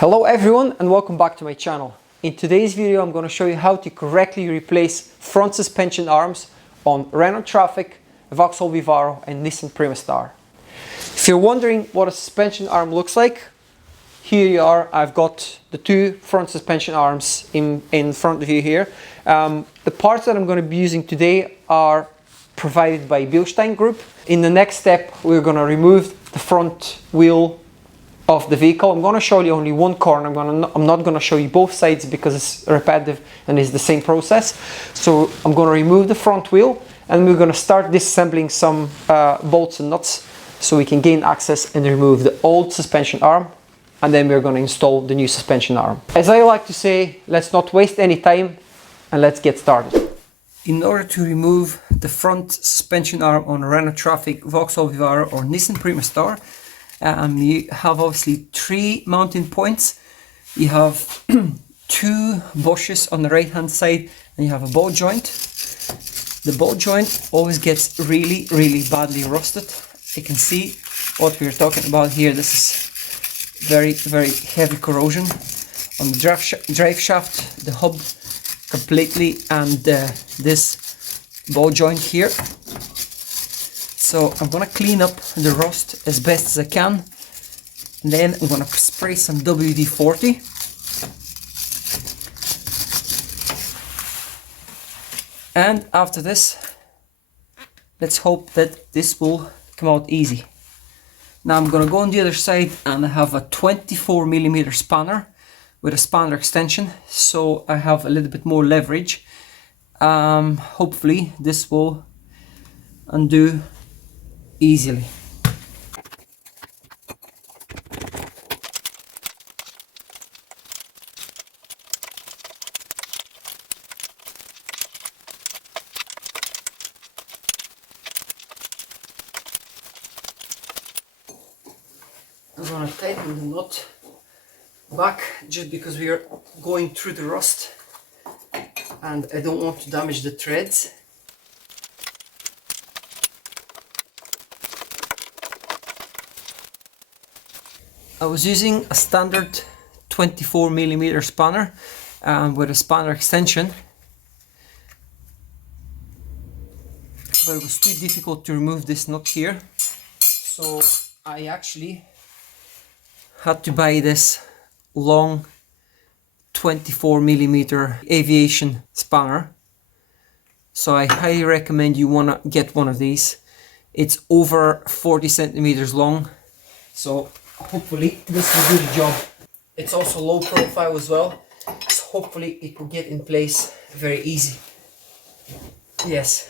Hello everyone and welcome back to my channel. In today's video I'm going to show you how to correctly replace front suspension arms on Renault Trafic, Vauxhall Vivaro and Nissan Primastar. If you're wondering what a suspension arm looks like, here you are. I've got the two front suspension arms in front of you here. The parts that I'm going to be using today are provided by Bilstein Group. In the next step we're going to remove the front wheel of the vehicle. I'm going to show you only one corner. I'm not going to show you both sides because it's repetitive and it's the same process. So I'm going to remove the front wheel and we're going to start disassembling some bolts and nuts so we can gain access and remove the old suspension arm, and then we're going to install the new suspension arm. As I like to say, let's not waste any time and let's get started. In order to remove the front suspension arm on a Renault Trafic, Vauxhall Vivaro or Nissan Primastar, you have obviously three mounting points. You have two bushes on the right hand side and you have a ball joint. The ball joint always gets really badly rusted. You can see what we're talking about here. This is very heavy corrosion on the drive shaft, the hub completely, and this ball joint here. So I'm gonna clean up the rust as best as I can, and then I'm gonna spray some WD-40. And after this, let's hope that this will come out easy. Now I'm gonna go on the other side, and I have a 24mm spanner with a spanner extension, so I have a little bit more leverage. Hopefully this will undo easily. I'm gonna tighten the knot back just because we are going through the rust and I don't want to damage the threads. I was using a standard 24mm spanner with a spanner extension, but it was too difficult to remove this nut here, so I actually had to buy this long 24mm aviation spanner. So I highly recommend you wanna get one of these. It's over 40 centimeters long, so hopefully this will do the job. It's also low profile as well, so hopefully it will get in place very easy. Yes,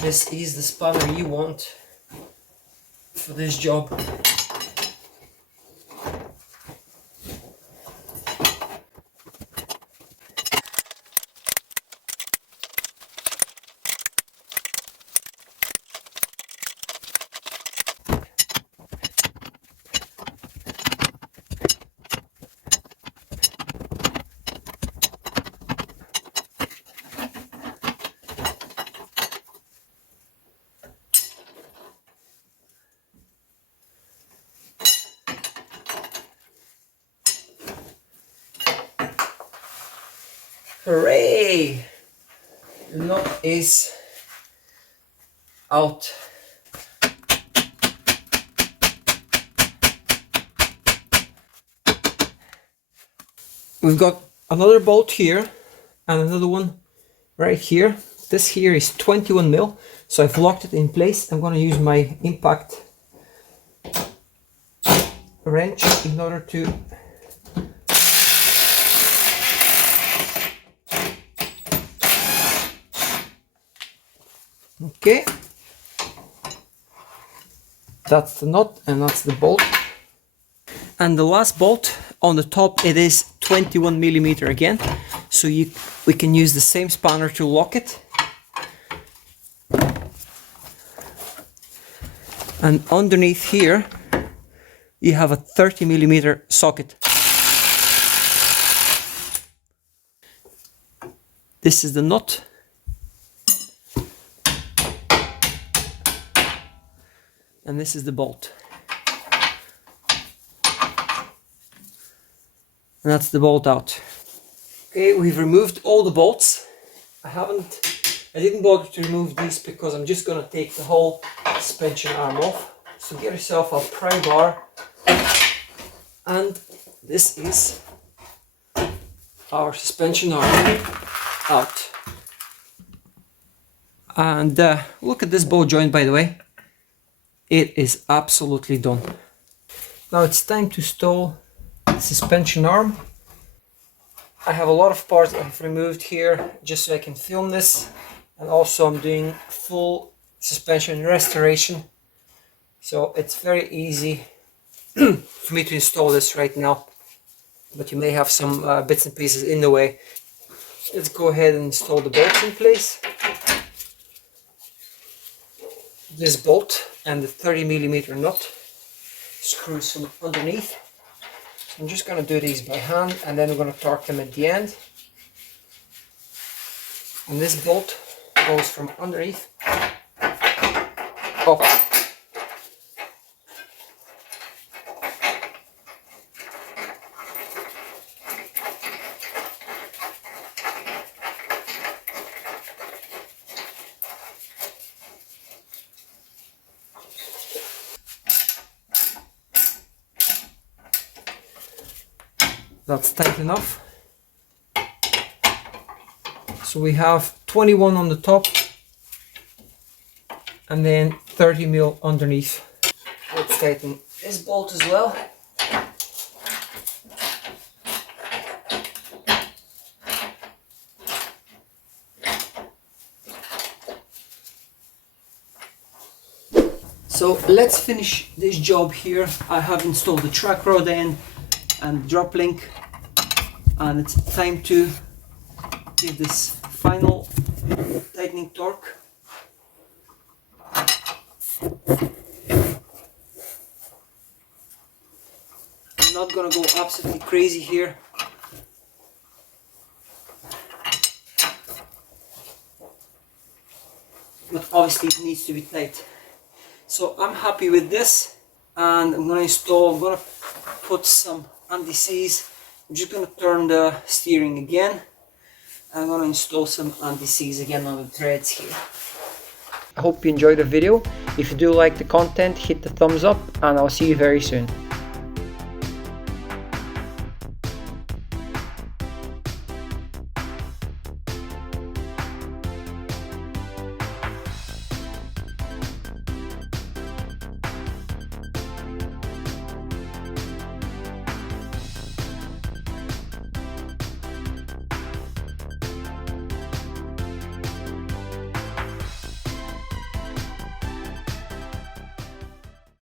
this is the spanner you want for this job. Hooray! The knot is out. We've got another bolt here and another one right here. This here is 21mm, so I've locked it in place. I'm going to use my impact wrench in order to okay, that's the knot and that's the bolt. And the last bolt on the top, it is 21mm again, so we can use the same spanner to lock it. And underneath here you have a 30mm socket. This is the knot. And this is the bolt. and that's the bolt out. Okay, we've removed all the bolts. I didn't bother to remove these because I'm just gonna take the whole suspension arm off. So get yourself a pry bar, and this is our suspension arm out. And look at this ball joint, by the way. It is absolutely done. Now it's time to install the suspension arm. I have a lot of parts I've removed here just so I can film this, and also I'm doing full suspension restoration, so it's very easy for me to install this right now, but you may have some bits and pieces in the way. Let's go ahead and install the bolts in place. This bolt and the 30mm nut screws from underneath. I'm just going to do these by hand, and then we're going to torque them at the end. And this bolt goes from underneath up. That's tight enough. So we have 21 on the top and then 30mm underneath. Let's tighten this bolt as well. So let's finish this job here. I have installed the track rod in and drop link, and it's time to give this final tightening torque. I'm not gonna go absolutely crazy here. But obviously it needs to be tight. So I'm happy with this, and I'm gonna put some anti-seize. I'm just gonna turn the steering again. I'm gonna install some anti-seize again on the threads here. I hope you enjoyed the video. If you do like the content, hit the thumbs up, and I'll see you very soon.